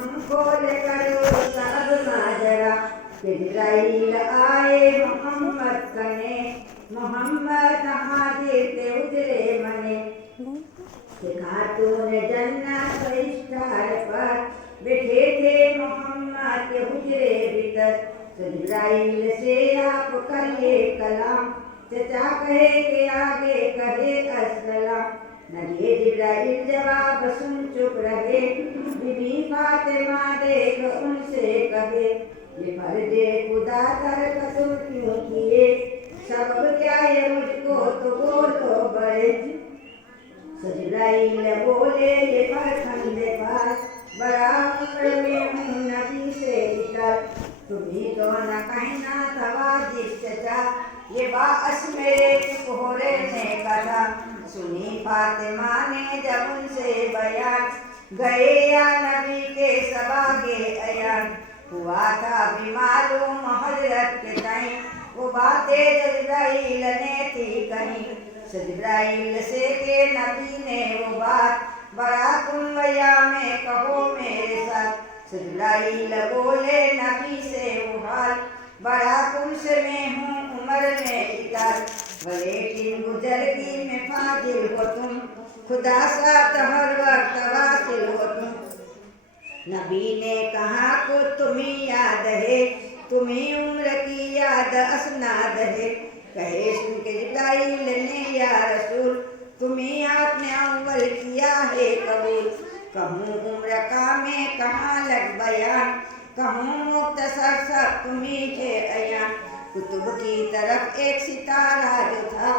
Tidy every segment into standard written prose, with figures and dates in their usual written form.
हमको लेकर सब माजरा जिब्राइल आए मोहम्मद कने मोहम्मद हाजिर ते उजरे मने खातून जन्नत स्टार पर बैठे थे मोहम्मद के हुजरे भीतर जिब्राइल से आप करिए कलाम चचा कहे के आगे कहे अस्सलाम नबी जिब्राइल जवाब सुन चुप रहे बीबी फातिमा देख उनसे कहे ये फर्जे खुदा कर कसूर क्यों किए सबब क्या ये मुझको तो बोलो बड़े जिब्राइल बोले ये फरखंदे पर बड़ा उम्र में हूँ नबी से इतर तुम्ही तो न कहना तवाजिब चचा ये बास मेरे चुप हो रहने का था सुनी फातिमा ने जब उनसे बयान गए या नबी के सबागे अयान हुआ था बीमारूम हजरत के तई वो बातें जिब्राइल ने थी कहीं जिब्राइल से के नबी ने वो बात बड़ा तुम बया में कहो मेरे साथ जिब्राइल बोले नबी से वो हाल बड़ा तुमसे मैं हूँ उम्र में इतर लेकिन गुजरगी में फाजिल हो तुम खुदा साथ हर वक्त वासिल हो तुम नबी ने कहा को तुम्हें याद है तुम्हें उम्र की याद असनाद है कहे सुन के जिब्राइल ने या रसूल तुम्हें आपने अव्वल किया है कबूल कहूँ उम्र का मैं कहाँ लग बयान कहूँ मुख्तसर सब तुम्हें के अयान कुतुब की तरफ एक सितारा जो था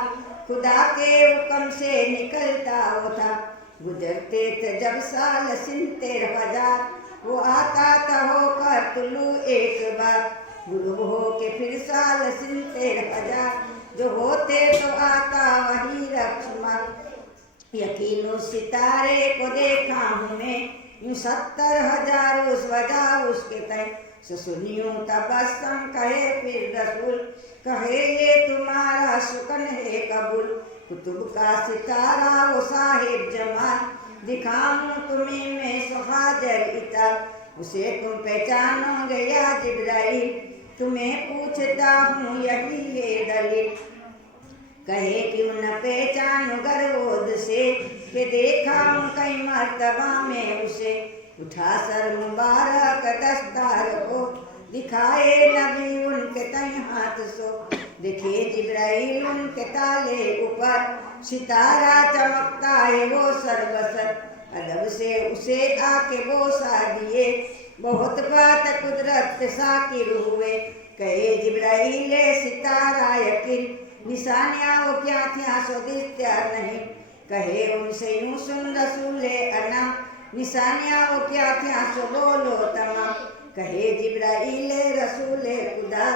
खुदा के हुक्म से निकलता वो था गुजरते थे जब साल सिंतेर हजार वो आता था होकर तुलू एक बार गुरु हो के फिर साल सिंतेर हजार जो होते तो आता वही रक्षमान यकीन उस सितारे को देखा हूँ मैं यूं 70,000 उस वजह उसके तय सुनियो तबस्सम कहे फिर रसूल कहे ये तुम्हारा शुक्न है कबूल कुतुब का सितारा वो साहिब जमाल दिखाऊं तुम्हें मैं सुहाजर इतर उसे तुम पहचानोगे या जिब्राइल तुम्हें पूछता हूँ यही है दलील कहे क्यों न पहचानो गर्वोद से कि देखा हूँ कई मर्तबा में उसे उठा सर मुबारक दस्तार को दिखाए नबी उनके तय हाथ सो देखे जिब्राइल उनके ताले ऊपर सितारा चमकता है वो सरबसर अदब से उसे आके बोसा दिए बहुत बात कुदरत पे साकिर हुए कहे जिब्राइल सितारा यकीन निशानियाँ वो क्या थी सो दिस्त्या नहीं कहे उनसे यूं सुन रसूले अना निशानियाँ वो क्या थी सो बोलो तमाम कहे जिब्राइल रसूले खुदा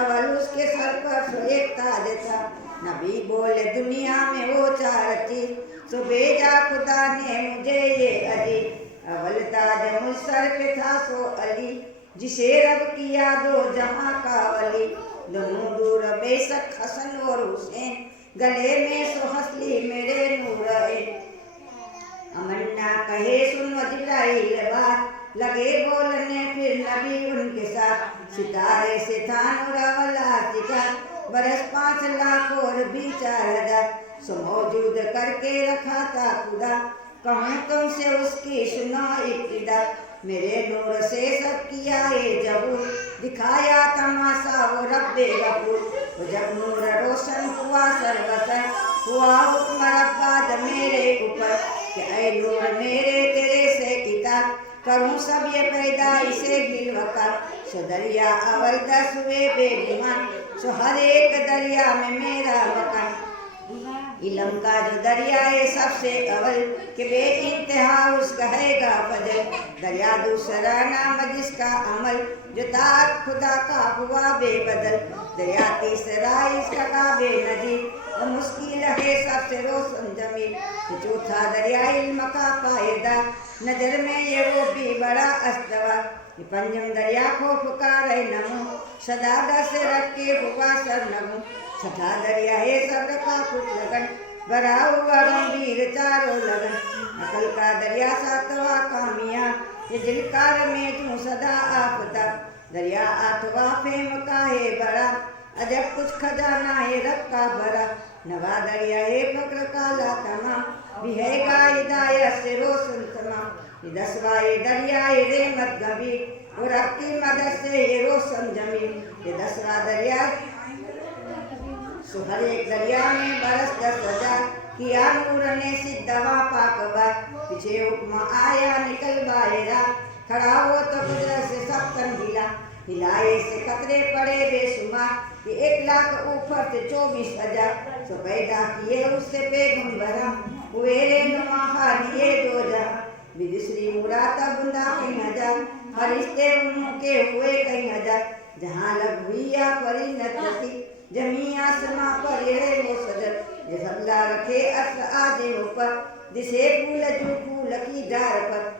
अवल उसके सर पर सो एक ताज था नबी बोले दुनिया में वो चार चीज सो भेजा खुदा ने मुझे ये अजीब अवल ताज मुझ सर पे था सो अली जिसे रब किया दो जहां का वली दोनों दूर बेशक हसन और हुसैन गले में सो हंसली मेरे नूर अमन्ना कहे सुन जिब्राइल बात लगे बोलने फिर नबी उनके साथ सितारे से था नूरावला सिखा बरस 5 लाख और भी 4,000 सो मौजूद करके रखा था खुदा कहूँ तुमसे उसकी सुनो इब्तिदा मेरे नूर से सब किया है जबूर दिखाया तमाशा वो रब्बे गफूर जब नूर रोशन हुआ सरबसर हुआ हुक्म रब्बा मेरे ऊपर कि ऐ नूर मेरे तेरे से किताब करूँ सब ये पैदा इसे गिलवकर सो दरिया अवल 10 हुए बेगुमान सो हर एक दरिया में मेरा मकान इलम का जो दरिया है सबसे अवल के बे इंतहा उसका हैगा फजल दरिया दूसरा नाम जिसका अमल जो तात खुदा का हुआ बेबदल दरिया तीसरा इसका काबे नजीर और मुश्किल है सबसे रोशन जमीन चौथा दरिया इल्म का फायदा नजर में ये वो भी बड़ा अस्तवा पंजम दरिया को पुकारे नमो सदा दस रख के हुआ सर नमो छठा दरिया है सब्र का कुछ लगन भरा हुआ गंभीर चारों लगन अकल का दरिया सातवा कामिया ये झिलकार में तू सदा आफताब दरिया अथवा फेम का है बड़ा अजब कुछ खजाना है रब का भरा नवा दरिया है फक्र काला तमाम भी है हिदायत से रोशन तमाम ये दसवा ये दरिया ये रहमत गंभीर और आपकी मदद से ये रोशन जमीन ये दसवा दरिया सो हर एक दरिया में बरस 10,000 किया नूर ने सिद्धवा पाक बार पीछे हुक्म आया निकल बाहरा खड़ा हो तो कुदरत से सब तन हिलाए से कतरे पड़े बेशुमार कि 1 लाख ऊपर से 24,000 सो पैदा किए उससे पैगंबरा हुए रे नुमा लिए 2 जहां विदुश्री मुराता बुंदा कई हजार फरिश्ते उनके हुए कई हजार जहां लग हुई या परिणति जमी आसमां पर ये वो सदर ये सबला रखे अस्र आजे ऊपर जिसे फूल जो फूल की डार पर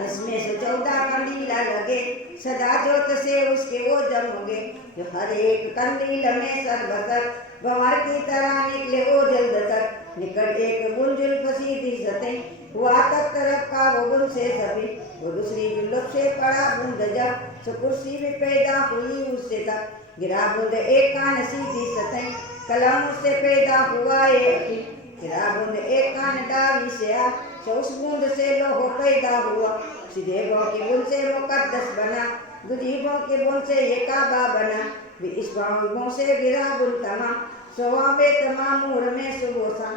अर्श में से 14 कंडीला लगे सदा जोत से उसके वो जमोगे जो हर एक कंडील में सरबतर भंवर की तरह निकले वो जल्द तक निकट एक गुंजुल फसीदी सतें हुआ तक तरफ का वो गुन से सभी वो दूसरी जुल्फ से पड़ा बूंद जब सो कुर्सी भी पैदा हुई उससे तक गिरा बूंद एक कान सीधी सतें कलम उससे पैदा हुआ एक गिरा बूंद एक कान डावी से आ सो उस बूंद से लोहो पैदा हुआ सीधे गाँव की बूंद से मुकद्दस बना दूधी गाँव की बूंद से ये काबा बना भी इस गाँव से गिरा बूंद तमाम सोवाबे तमाम मूर में सुबोसा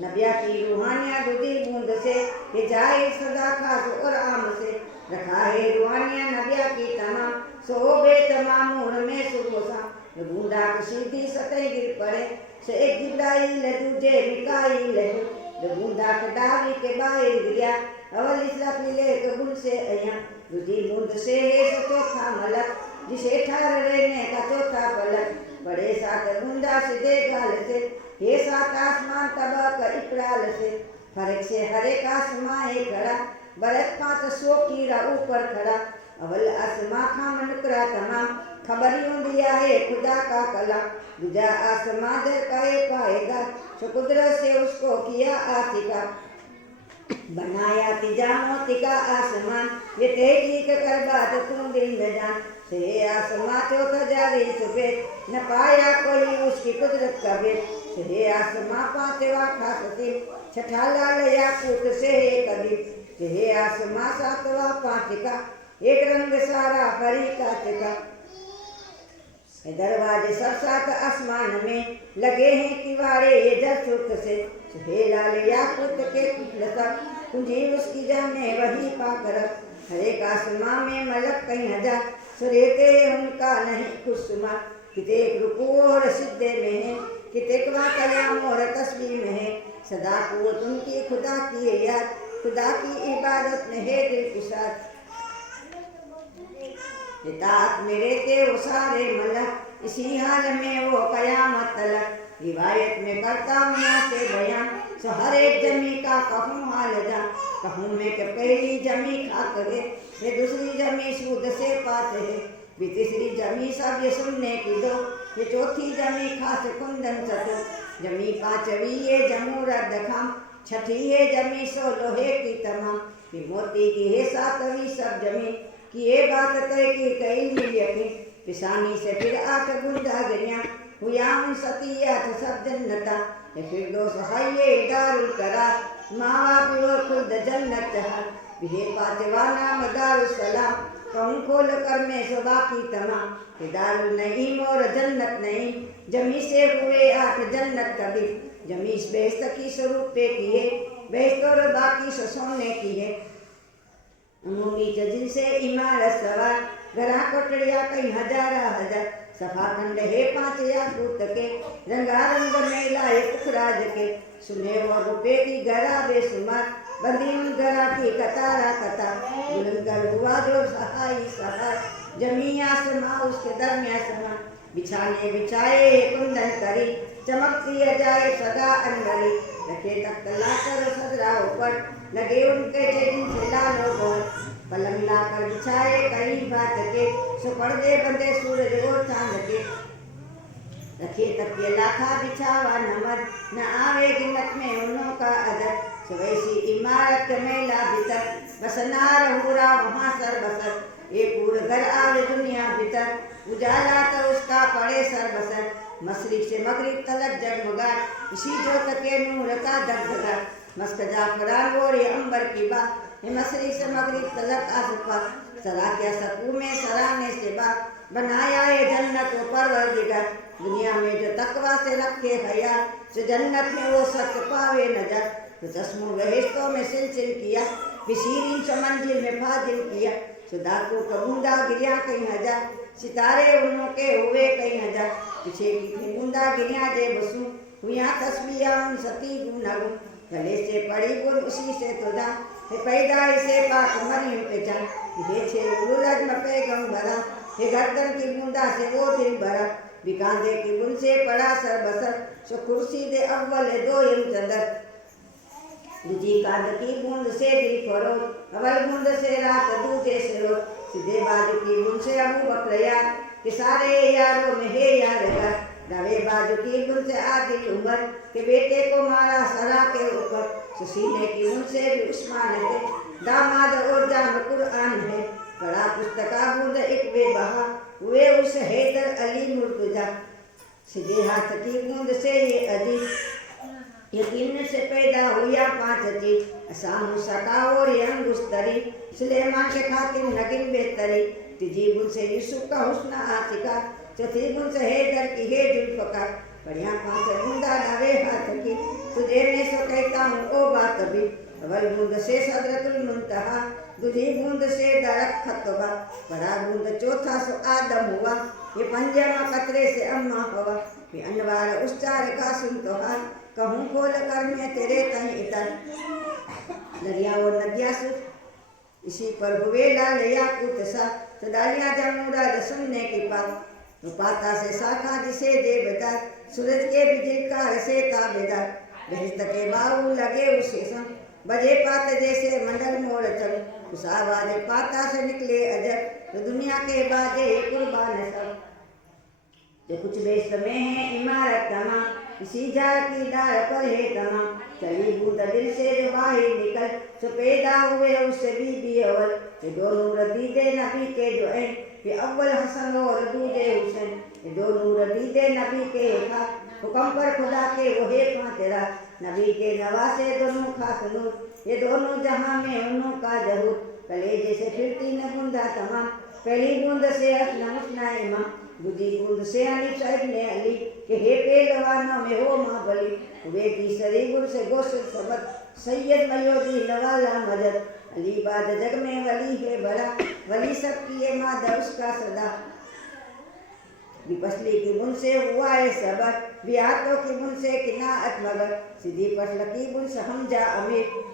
नबिया की रूहानिया दूधी बूंद से ये जाए सदा खास और आम से रखा है रूहानिया नबिया की तमाम सोबे तमाम मूर में सुबोसा बूंदा को सीधी सतह गिर पड़े से एक जिब्राइल दूजे मिकाईल जो बूंदा के डावी के बाहर गिरा अवल इसराफील के गुल से अया दूधी बूंद से है चौथा मलक जिसे ठार रहने का चौथा पलक बड़े सात बूंदा से दे गाल से ये सात आसमान तबाह का इकराल से फर्क से हर एक आसमां है खड़ा बरस 500 कीड़ा ऊपर खड़ा अवल आसमां का मनकरा तमाम खबरियों दिया है खुदा का कलाम दूजा आसमां दर का पाएगा सो कुदरत से उसको किया आसिका बनाया तिजा मोती का आसमान ये तहकीक कर बात तू दिल में जान से आसमां चौथा जारी सुबे न पाया कोई उसकी कुदरत का भेद से आसमां 5वां खासती छठा लाल याकूत से कभी से आसमां 7वां 5 का एक रंग सारा फरी का दरवाजे सब 7 आसमान में लगे हैं किवाड़े ये जसुत से लाल याकूत के सब कुंजी उसकी जाने वही पाकर हर एक आसमां में मलक कई हजार सुरेते उनका नहीं खुशमा किते रुकू और सिद्धे में है किते कलाम और तस्बीह में है सदा कुव्वत उनकी खुदा की है याद खुदा की इबादत में है दिल के साथ इताअत में रहते वो सारे मलक इसी हाल में वो कयामत तलक रिवायत में करता मियाँ से बयान सो हर एक जमी का कहूँ हाल जा कहूँ में के पहली जमी खाक है ये दूसरी जमी सूद से पाते है भी तीसरी जमी सब ये सुनने की दो ये चौथी जमी खास कुंदन सतो जमी 5वीं ये जमूरत दखाम छठी है जमी सो लोहे की तमाम फिर मोती की है 7वीं सब जमी कि ये बात तय की कई मिल यकीन पिसानी से फिर 8 बूंदा गिरिया हुआ उन सतियात सब जन्नता ये फिर 2 सहाये दारुल करार माँ बाप और खुद जन्नत है ये 5वां नाम दारुल सलाम कहूँ खोल कर में सो बाकी तमाम ये दारुल नईम और जन्नत नहीं जमी से हुए 8 जन्नत कभी जमी बेहस्त की स्वरूप पे किए बेहस्त और बाकी सो सोने की है उन्होंने जिनसे इमारत सवार घरा कोटड़िया कई हजार सफा खंड है 5 याकूत के रंगारंग मेला है पुखराज के सुने वो रुपए की घरा बेसुमार बंदी उन घरा की कतारा कतार बुलंदर हुआ जो सहाई सहाय जमी आसमां उसके दरमिया समा बिछाने बिछाए कुंदन करी चमकती जाए सदा अंदरी रखे तख्त लाकर सदरा ऊपर लगे उनके जिनसे लालो गोर पलंग लाकर बिछाए कई बात के सो पर्दे बंदे सूरज और चांद के रखे तकिए लाखा बिछावा नमर न आवे गिनत में उन्हों का अदर वैसी इमारत मेला भीतर बसना रहूरा वहाँ सर बसर। ये पूरे घर आवे दुनिया भीतर उजाला तो उसका पड़े सर बसर। मशरिक से मगरिब तलक जगमगाट इसी जोत के नूर का दगदगाट। मस्क जाफरान और ये अंबर की बात ये मशरिक से मगरिब तलक आसपास। सरा क्या सकू में सराहने से बात बनाया ये जन्नत वो परवरदिगार। दुनिया में जो तकवा से रखे हया जो जन्नत में वो सच पावे नजर। तो चश्मों बहिश्तों में सिलसिल किया बिशीरीन च मंजिल में फाजिल किया। सुदाको कबूंदा गिरिया कई हजार सितारे उन्हों के हुए कई हजार। पीछे की बूंदा गिरिया जे बसू हुआ तस्बिया उन सती गुनागु। गले से पड़ी गुन उसी से तुदा हे पैदा इसे पाक मरियम पे जान। ये छे उलज में पैगम भरा हे गर्दन की बूंदा से वो दिल भरा। बिकांदे की बुन से पड़ा सर बसर सो कुर्सी दे अव्वल दो यम चंदर। दूजी कांद की बूंद से दिल फरोज अवल बूंद से रात दूजे से रोज। सीधे बाजू की बूंद से अबू बकर यार कि सारे यारों में है यार का। दावे बाजू की बूंद से आदिल उमर के बेटे को मारा सरा के ऊपर। सीने की बूंद से भी उस्मान है दामाद और जाम कुरान है। बड़ा पुस्तका बूंद एक बेबहा हुए उस हैदर अली मुर्तजा। सीधे हाथ की बूंद से ये अजीब यकीन से पैदा हुआ पांच चीज असामु सका और अंगुस्तरी। सुलेमान के खातिम नगिन बेहतरी। तीजी बुन से यूसुफ का हुस्न आशिका। चौथी बुन से हैदर की है जुल्फकार। बढ़िया पांच बूंदा दावे हाथ की तुझे मैं सो कहता हूँ ओ बात भी। अवल बूंद से सदरतुल मुंतहा दूसरी बूंद से दरक खतबा। बड़ा बूंद चौथा सो आदम हुआ ये पंजमा कतरे से अम्मा हुआ। ये अनवार उस चार का सुन तो हाल कहूँ खोल कर मैं तेरे तन इतर। दरिया और नदिया सुख इसी पर हुए लाल याकूत सा। तो डालियाँ जमूरा सुनने की बात तो पाता से शाखा जिसे दे बेदार। सूरज के बिजल का रसे ताबेदार बहिश्त के बाबू लगे उसे संग। बजे पात जैसे मंडल मोड़ चल उस आवाज पाता से निकले अजब। तो दुनिया के बाजे कुर्बान सब जो कुछ बेस्त में है इमारत तमाम इसी जार की डाल पर है तमाम। चली बूंद दिल से जो बाहर निकल सो पैदा हुए उससे बीबी अवल। ये दो नूर दीदे नबी के जो हैं ये अव्वल हसन और दूजे हुसैन। ये दो नूर दीदे नबी के था हुक्म पर खुदा के वो है तेरा। नबी के नवासे दोनों खास नूर ये दोनों जहां में उन्हों का जहूर। कलेजे से फिरती न बूंदा तमाम पहली बूंद से असलम उसना इमाम। दूजी बूंद से अली साहिब ने अली के हे पहलवानों में हो माँ बली। वे तीसरी बूंद से गोसल सबक सैयद मयोदी नवाला मदद। अली बाद जग में वली है बड़ा वली सबकी ये मादा उसका सदा। पसली की बुन से हुआ है सबर बियातों की बुन से किनाअत मगर। सीधी पसल की बुन से हमजा अमीर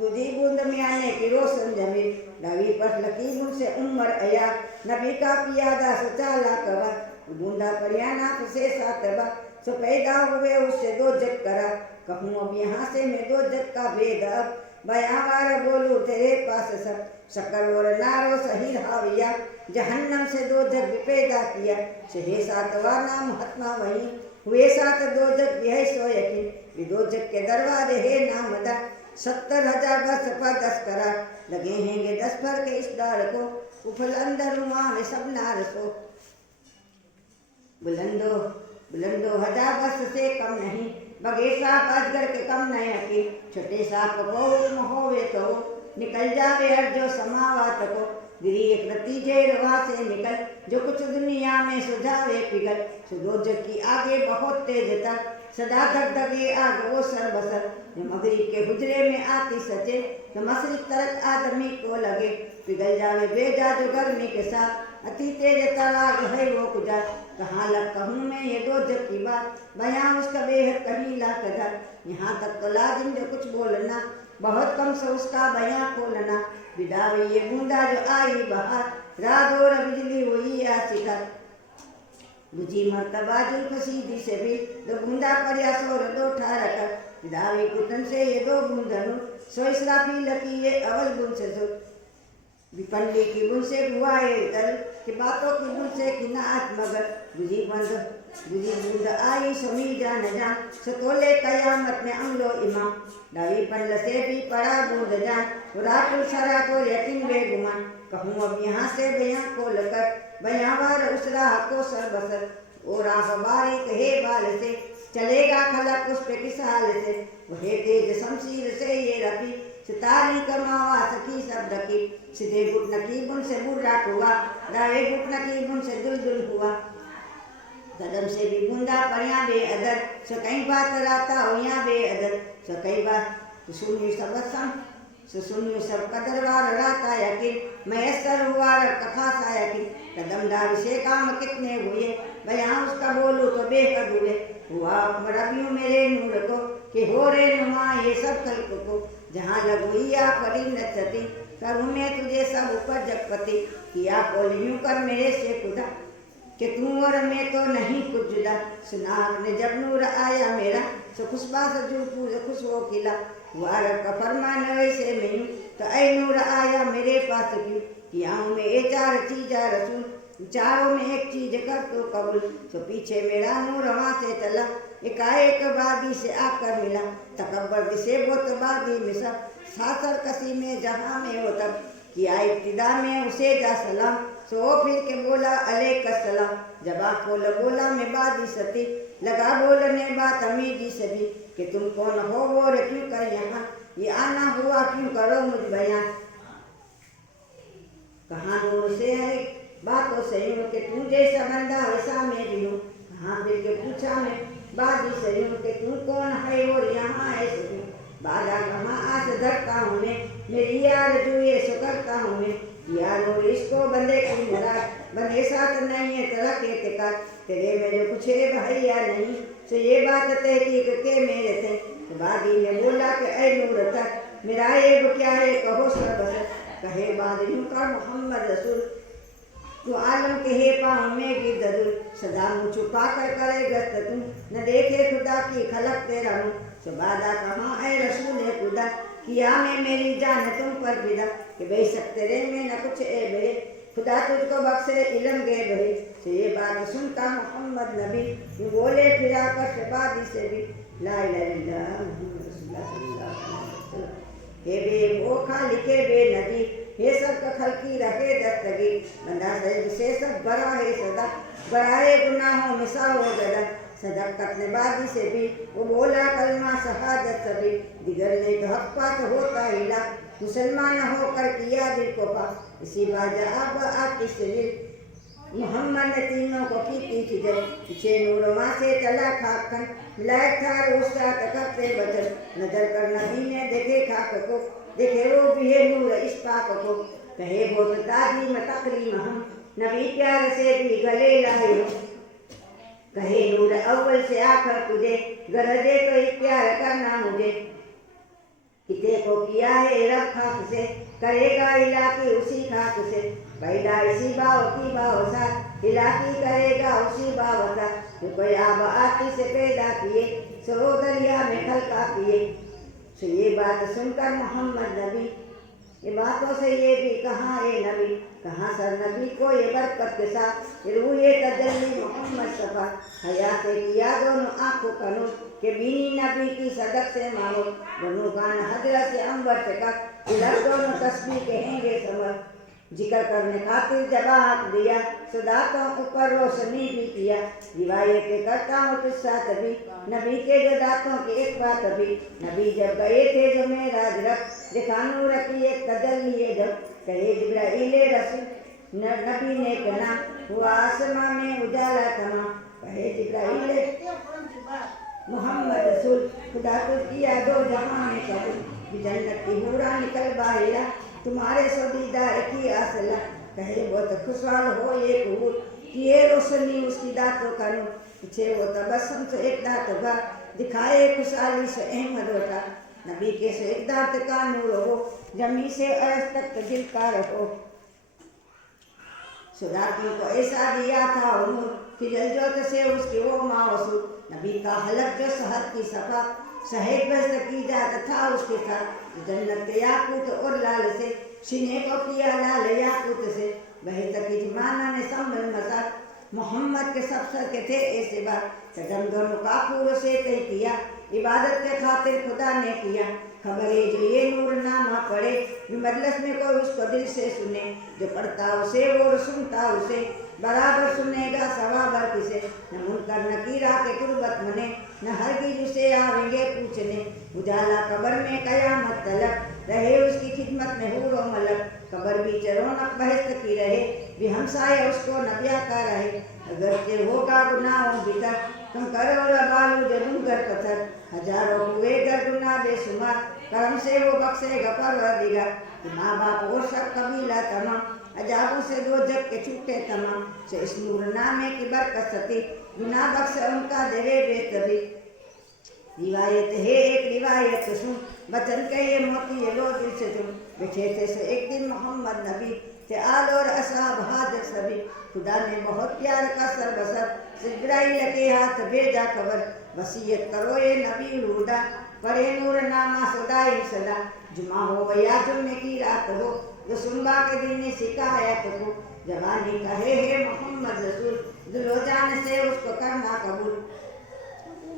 दूधी बूंद में आने की रोशन जमीर। नवी पसल की बुन से उम्र अया नबी का पियादा सचाला कवा। बूंदा परियाना से सातबा सो पैदा हुए उससे दो जग करा। कहूँ अब यहाँ से मैं दो जग का भेद अब बयावार बोलूँ तेरे पास सब। शक्कर और नारो सही हाविया जहन्नम से दो जग पैदा किया। शहे सातवा नाम हतमा वही हुए सात दो जग यह सो यकीन। ये दो जग के दरवाजे है नामदा 70,000 बस पर 10 करा। लगे हैंगे 10 फर के इस डार को उफल अंदर वहाँ में सब नारसो। बुलंदो बुलंदो 1000 बस से कम नहीं बगे साफ अजगर के कम नहीं हकी। छोटे साफ को होवे तो निकल जावे हर जो समावात को। गिरी एक नतीजे रवा से निकल जो कुछ दुनिया में सुझावे पिघल। सुदो जग की आगे बहुत तेज तक सदा धक धके आग वो सर बसर। जो मगरिब के हुजरे में आती सचे तो मशरिक तरफ आदमी को लगे। पिघल जावे बेजा जो गर्मी के साथ अति तेज तलाग है वो कुजा। कहाँ लग कहूँ मैं ये दो जग की बात बयां उसका बेहद कहीं ला कदर। यहाँ तक तो लाजिम जो कुछ बोलना बहुत कम से उसका बयां खोलना। विदावे ये बूंदा जो आई बहार रात और बिजली हुई आशिका। दूजी मर्तबा जुल्फसीदी से भी दो बूंदा पड़िया सोर दो ठारकर। विदावे कुतन से ये दो बूंदनु सो इसराफील की ये अवल बुन से सो। विपल्ली की बुन से हुआए दल कि बातों की बुन से कि नाच मगर बुझी बूंद आई सुनी जान जान सतोले कयामत में अमलो इमाम डावी पल्ल से भी पड़ा बूंद जान रातुल सरा को यकीन बेगुमान कहूँ अब यहाँ से बयां को लकर बयावार उस राह को सर बसर ओ राह बारी कहे बाल से चलेगा खलक उस पे किस हाल से वहे तेज शमशीर से ये रफी सितारी कमावा सखी सब रखी सीधे घुटन की बुन से बुर्रा हुआ दावे घुटन की बुन से दुलदुल हुआ कदम से भी बूंदा पड़िया बेअदर सो कई बात राता होया बेअदर सो कई बात सुनियो सब सुनियो सब कदरवार राता यकीन मयसर हुआ कखासा यकीन कदम दार से काम कितने हुए बयां उसका बोलूं तो बेहद हुए हुआ रबियों मेरे नूर को कि हो रे नुमा ये सब कल्प को जहाँ लगुइया परी नचती करूँ मैं तुझे सब ऊपर जगपति किया कोलियों कर मेरे से खुदा कि तू और मैं तो नहीं कुछ जुदा सुनाग ने जब नूर आया मेरा सो खुशबा सजू खुश हो खिला वार का फरमान वैसे नहीं तो ऐ नूर आया मेरे पास क्यों किया मैं ये चार चीजा रसूल चारों में एक चीज कर तो कबूल तो पीछे मेरा नूर वहाँ से चला एकाएक बादी से आकर मिला तकबर से बहुत बादी में सब सासर कसी में जहाँ में हो तब किया इब्तिदा में उसे जा सलाम सो फिर के बोला अलैका सलाम जबा खोल बोला मैं बादी सती लगा बोलने बात अमीदी से भी कि तुम कौन हो वो क्यों कर यहाँ ये आना हुआ क्यों करो मुझ बयान कहाँ नूर से है बातों से यूं कि तू जैसा बंदा वैसा मैं भी हूँ कहाँ फिर के पूछा मैं बादी से यूं कि तू कौन है और यहाँ है सो बाला कहाँ आस धरता हूँ मैं मेरी यार जुए सो करता हूँ मैं यार और इसको बंदे की मुराद बंदे साथ नहीं है तरह के तिकार तेरे में जो कुछ है भैया नहीं सो ये बात तहकीक के मेरे थे तो बादी ने बोला कि ऐ नूर तक मेरा ये क्या है कहो सब कहे बादी का मोहम्मद रसूल तू आलम के हे पाँव में भी दरुल सदा मुँह छुपा कर करे गस्त तू न देखे खुदा की खलक तेरा मुँह सुबादा कहाँ है रसूल है खुदा किया मैं मेरी जान तुम पर फिदा कि बेशक तेरे में न कुछ ए बे खुदा तुझको बख्शे इलम गे बहे तो ये बात सुनता मोहम्मद नबी यूँ बोले फिरा कर शबादी से भी ला इलाहा इल्लल्लाह हे बे वो खाली के बे नदी ये सब का खलकी रहे दस्तगी बंदा से सब बड़ा है सदा बड़ाए गुनाहों में सा हो जदा सदक़त ने बादी से भी वो बोला कलमा शहादत सभी दिगर ने तो हक पात होता हिला मुसलमान होकर किया दिल को पाक इसी बाजा अब आपकी शरीर मोहम्मद ने तीनों को की पीछे जब पीछे नूरमा से चला खाकन मिलाए था रोस्ता तकते बचन नजर कर नबी ने देखे खाक को देखे वो भी है नूर इस पाक को कहे बहुत दादी में तकरीम हम नबी प्यार से भी गले लाए हो कहे नूर अव्वल से आकर तुझे गरजे तो एक प्यार करना मुझे किते को किया है रब खाक से करेगा इलाकी उसी खाक से पैदा इसी बाव की बाव साथ इलाकी करेगा उसी बाव का कोई आब आती से पैदा किए सो दरिया में खलका किए सो ये बात सुनकर मोहम्मद नबी ये बातों से ये भी कहाँ ये नबी कहाँ सर नबी को ये बरकत के साथ रूए तजल्ली मोहम्मद सफ़ा हया से किया दोनों आँखों का नूर के बीनी नबी की सदक से मारो बनु खान हजरत से अंबर से कक इधर दोनों तस्बीह कहेंगे समर जिक्र करने खातिर जवाब दिया सदातों ऊपर रोशनी भी किया रिवायत करता हूँ किस्सा तभी नबी के जो दांतों की एक बात अभी नबी जब गए थे जो मेराज रख दिखा नूर की एक तजल्ली है जब कहे जिब्राइल रसूल नबी ने कहना हुआ आसमां में उजाला तमा कहे जिब्राइल मोहम्मद रसूल खुदा तो किया दो जहां में कबूल जन्नत की हूरा निकल बाहरा तुम्हारे सो दीदार की आसला कहे बहुत खुशहाल हो ये कबूल किए रोशनी उसकी दांतों का नूर पीछे वो तबस्सुम से एक दांत का दिखाए खुशहाली से अहमद होता नबी के से एक दांत का नूर हो जमी से अरस तक दिल का रहो सुराती को ऐसा दिया था नूर कि जलजोत से उसकी वो माँ वसूल नबी का हलक जो शहर की सफा शहीद बस्त की जात था उसके साथ जन्नत याकूत और लाल से सीने को किया लाल याकूत से, वही तकी जमाना ने संभल मसा। मोहम्मद के सब सर के थे ऐसे बात, कदम दोनों काफूर से तय किया, इबादत के खातिर खुदा ने किया। खबर है जो ये नूरनामा पढ़े, मजलिस में कोई उसको दिल से सुने, जो पढ़ता उसे वो सुनता उसे, बराबर सुनेगा सवाबर किसे। न मुनकर नकीरा के कुर्बत मने, न हरगिज उसे आवेंगे पूछने। उजाला कब्र में कयामत तलक, रहे उसकी खिदमत में हूर व मलक। कब्र भी रौनक बहश्त की रहे, भी हमसाए उसको न ब्याका रहे। अगर के होगा गुनाहों भीतर, तुम करो बालू जरूर घर पत्थर। हजारों हुए घर गुनाह बेशुमार, करम से वो बख्शेगा परवरदिगार। माँ बाप और सब कबीला तमाम, अजाबों से दो जग के छूटे तमाम। से इस नूरनामे की बरकत सती, गुनाह बख्श उनका देवे बेतबी। रिवायत है एक रिवायत सुन, बचन के ये मोती ये लो दिल से तुम। बिछे थे से एक दिन मोहम्मद नबी, थे आल और असहाब हाजिर सभी। खुदा ने बहुत प्यार का सर बसर, सिजराई लगे हाथ भेजा खबर। वसीयत करो ये नबी हुदा, पढ़े नूरनामा सदाई सदा। जुमा हो या जुम्मे की रात हो, जो सुनबा के दिन ने शिकायत को। जवानी कहे है मोहम्मद रसूल, दिलो जान से उसको करना कबूल।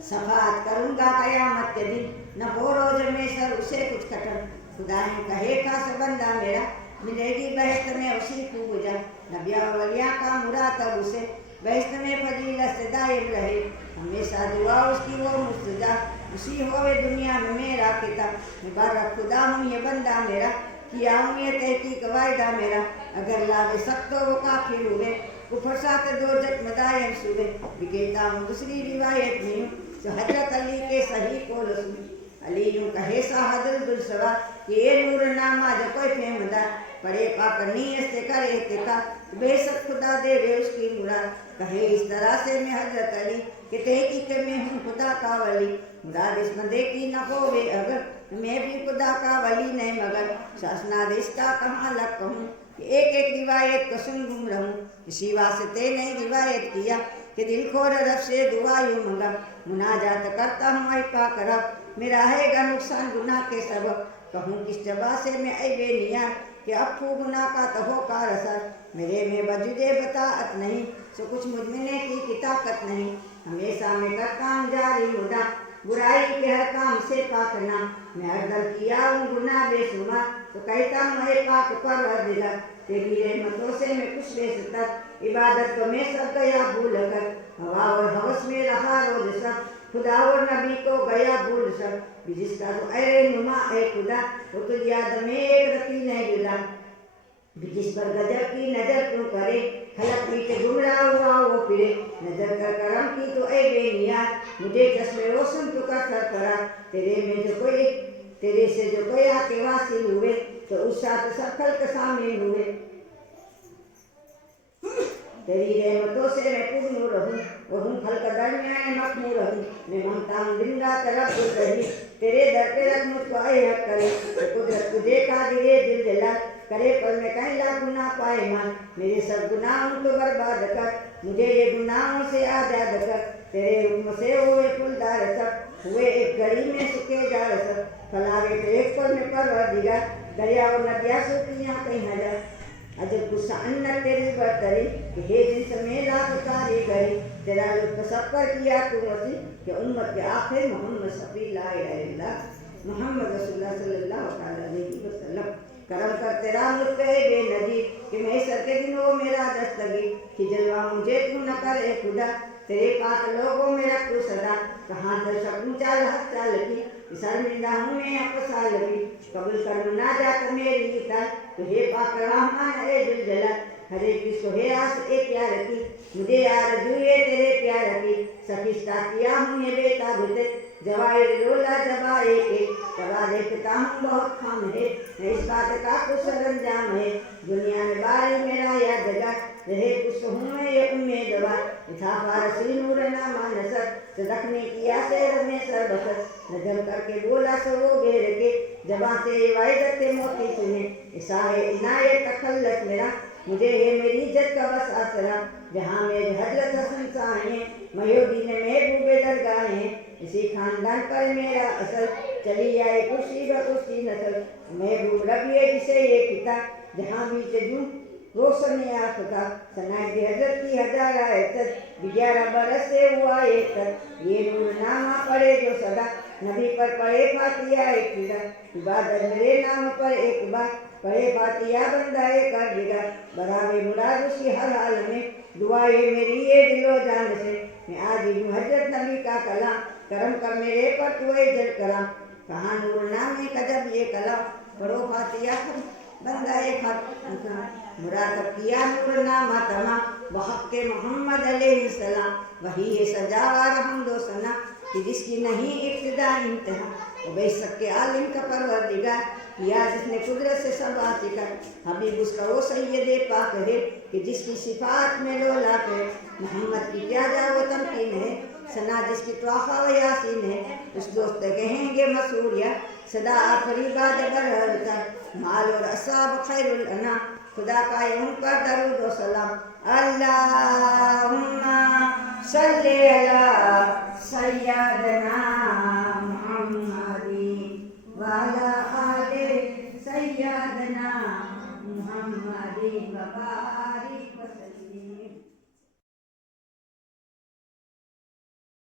सफात करूंगा कयामत के दिन, न हो रोज में सर उसे कुछ खटन। खुदा ने कहे खास बंदा मेरा, मिलेगी बहश्त में उसी को बुझा। नबिया वलिया का मुरातब उसे, बहश्त में फजीलत से दायम रहे। हमेशा दुआ उसकी वो मुस्तजा, उसी होवे दुनिया में मेरा किताब। मुबारक खुदा हूँ ये बंदा मेरा, किया हूँ ये तहकीक वायदा मेरा। अगर लागे सब तो वो काफिर हुए, कुफर साथ दो जग में दायम सुबे। बिकेता हूँ दूसरी रिवायत में हूँ, जो हजरत अली के सही को रसूल। अली यूं कहे साहदुल दुलसवा, कि ये नूरनामा जो कोई फेमदा। पढ़े पाक नीयत से करे तिका, बेशक खुदा देवे उसकी मुराद। कहे इस तरह से मैं हजरत अली, कि तहकीक में हूँ खुदा का वली। मुराद इस बंदे की न होवे अगर, मैं भी खुदा का वली नहीं मगर। शासना रिश्ता कहाँ लग कहूँ, कि एक एक रिवायत को सुन गुम रहूँ। इसी वास्ते नहीं रिवायत किया, कि दिल खोर रब से दुआ यूं मंगा। मुनाजात करता हूँ ऐ पाक रब, मेरा हैगा नुकसान गुनाह के सबब। कहूँ किस जबा से मैं ऐ बेनिया, कि अफू गुनाह का तो हो कार असर। मेरे में वजूदे बताअत नहीं, सो कुछ मुझमें की ताकत नहीं। हमेशा मैं करता हूँ जारी मुदा, बुराई के हर काम से पाक ना। मैं हरदम किया हूँ गुनाह बेशुमार, तो कहता हूँ ऐ पाक परवरदिगार। तेरी रहमतों से मैं कुछ बेसतर, इबादत तो मैं सब गया भूल कर। हवा और हवस में रहा रोज सब, खुदा और नबी को गया भूल सब। जिसका तो अरे नुमा ए खुदा, वो तो याद में एक रती नहीं जुदा। जिस पर गजब की नजर क्यों करे, खलक पीछे गुमराह हुआ वो फिरे। नजर कर करम की तो ए बेनिया, मुझे चश्मे रोशन तो कर सर पड़ा। तेरे से जो कोई आके वासिल हुए, तो उस साथ सब खल्क शामिल हुए। तेरी रहमतों से मैं पुरनूर रहूं, और हूँ खल्क दरमियान मखमूर रहूं। मैं मांगता हूँ दिन रात रब रही, तेरे दर पे रब मुझको आए हक करे। कुदरत तुझे का दिए दिल जला करे, पर मैं कहीं ला गुनाह पाए मान। मेरे सब गुनाहों को बर्बाद कर, मुझे ये गुनाहों से आजाद कर। तेरे हुक्म से हुए फुलदार सब, हुए एक घड़ी में सूखे जार सब। फलावे तो एक पल में परवरदिगार, दरिया और नदियाँ सूखियाँ कहीं हजार। अजब गुस्सा अन्नत तेरी बरतरी, कि हे दिन से मेरा पुकारी गई। तेरा लुत्फ सब पर किया तू वसी, कि उम्मत के आखिर मोहम्मद शफी ला इलाहा इल्लल्लाह मोहम्मद रसूलुल्लाह सल्लल्लाहु अलैहि वसल्लम। करम कर तेरा मुझ पे बेनजीर, कि मैं सर के दिन वो मेरा दस्तगीर। कि जलवा मुझे तू न करे खुदा, तेरे पाक लोगों में रख तू सदा। कहाँ दर्शक चाल हक चाल की, शर्मिंदा हूँ मैं अपसाल भी। कबूल कर मुनाजात मेरी इतार, तो हे पाक रहमान ए जुल जलाल। हरे किसको है आस ए प्यार की, मुझे आरज़ू है तेरे प्यार की। सखिस्ता किया हूँ ये बेटा बेटे, जवाए रोला जवाए के। तवा देखता हूँ बहुत खाम है, इस बात का कुछ सरंजाम है। दुनिया में बारी मेरा या जगह, रहे कुछ हूँ मैं ये उम्मीदवार। था फारसी नूरनामा नसर, तो रखने किया से रमे सर बसर। नजम करके बोला सो वो घेर के, जबां से वायदत के मोती चुने। इसाहे इनायत तखल्लस मेरा, मुझे ये मेरी इज्जत का बस आसरा। जहाँ मेरे हजरत हसन साए, मयूदी ने महबूबे दरगाहें। इसी खानदान पर मेरा असर, चली आए कुर्सी व कुर्सी नसल महबूब रबिए जिसे ये पिता जहाँ भी चजू रोशन आँख था सनाए की हजरत की हजारा इज्जत 11 बरस से हुआ एक तक ये नूरनामा पढ़े जो सदा नबी पर पढ़े फातिया एक फिदा इबादत मेरे नाम पर एक बार पढ़े फातिया बंदा कर दिगा बरावे मुराद उसी हर हाल में दुआ ये मेरी ये दिलो जान से मैं आज ही हजरत नबी का कलाम करम कर मेरे पर तू जल कलाम कहाँ नूरनामे का जब ये कलाम पढ़ो फातिया बंदा मुराद किया नूरनामा तमाम वहक के मोहम्मद अलैहिस्सलाम वही है सजावार हमदो सना कि जिसकी नहीं इब्तिदा इंतहा बेशक के आलिम का परवरदिगार किया जिसने कुदरत से सब आतिका हबीब उसका वो सैयदे पाक है कि जिसकी सिफात में लो लाख है मोहम्मद की क्या जा वो तमकीन है सना जिसकी त्वाखा व यासीन है उस दोस्त कहेंगे मसूरिया सदा आखरी बाद बरहलता माल और असाब खैरुल अना खुदा का उन पर दरूद व सलाम अल्लाहुम्मा सल्ली अला सय्यदना मुहम्मदी व अला आले सय्यदना मुहम्मदी व बारिक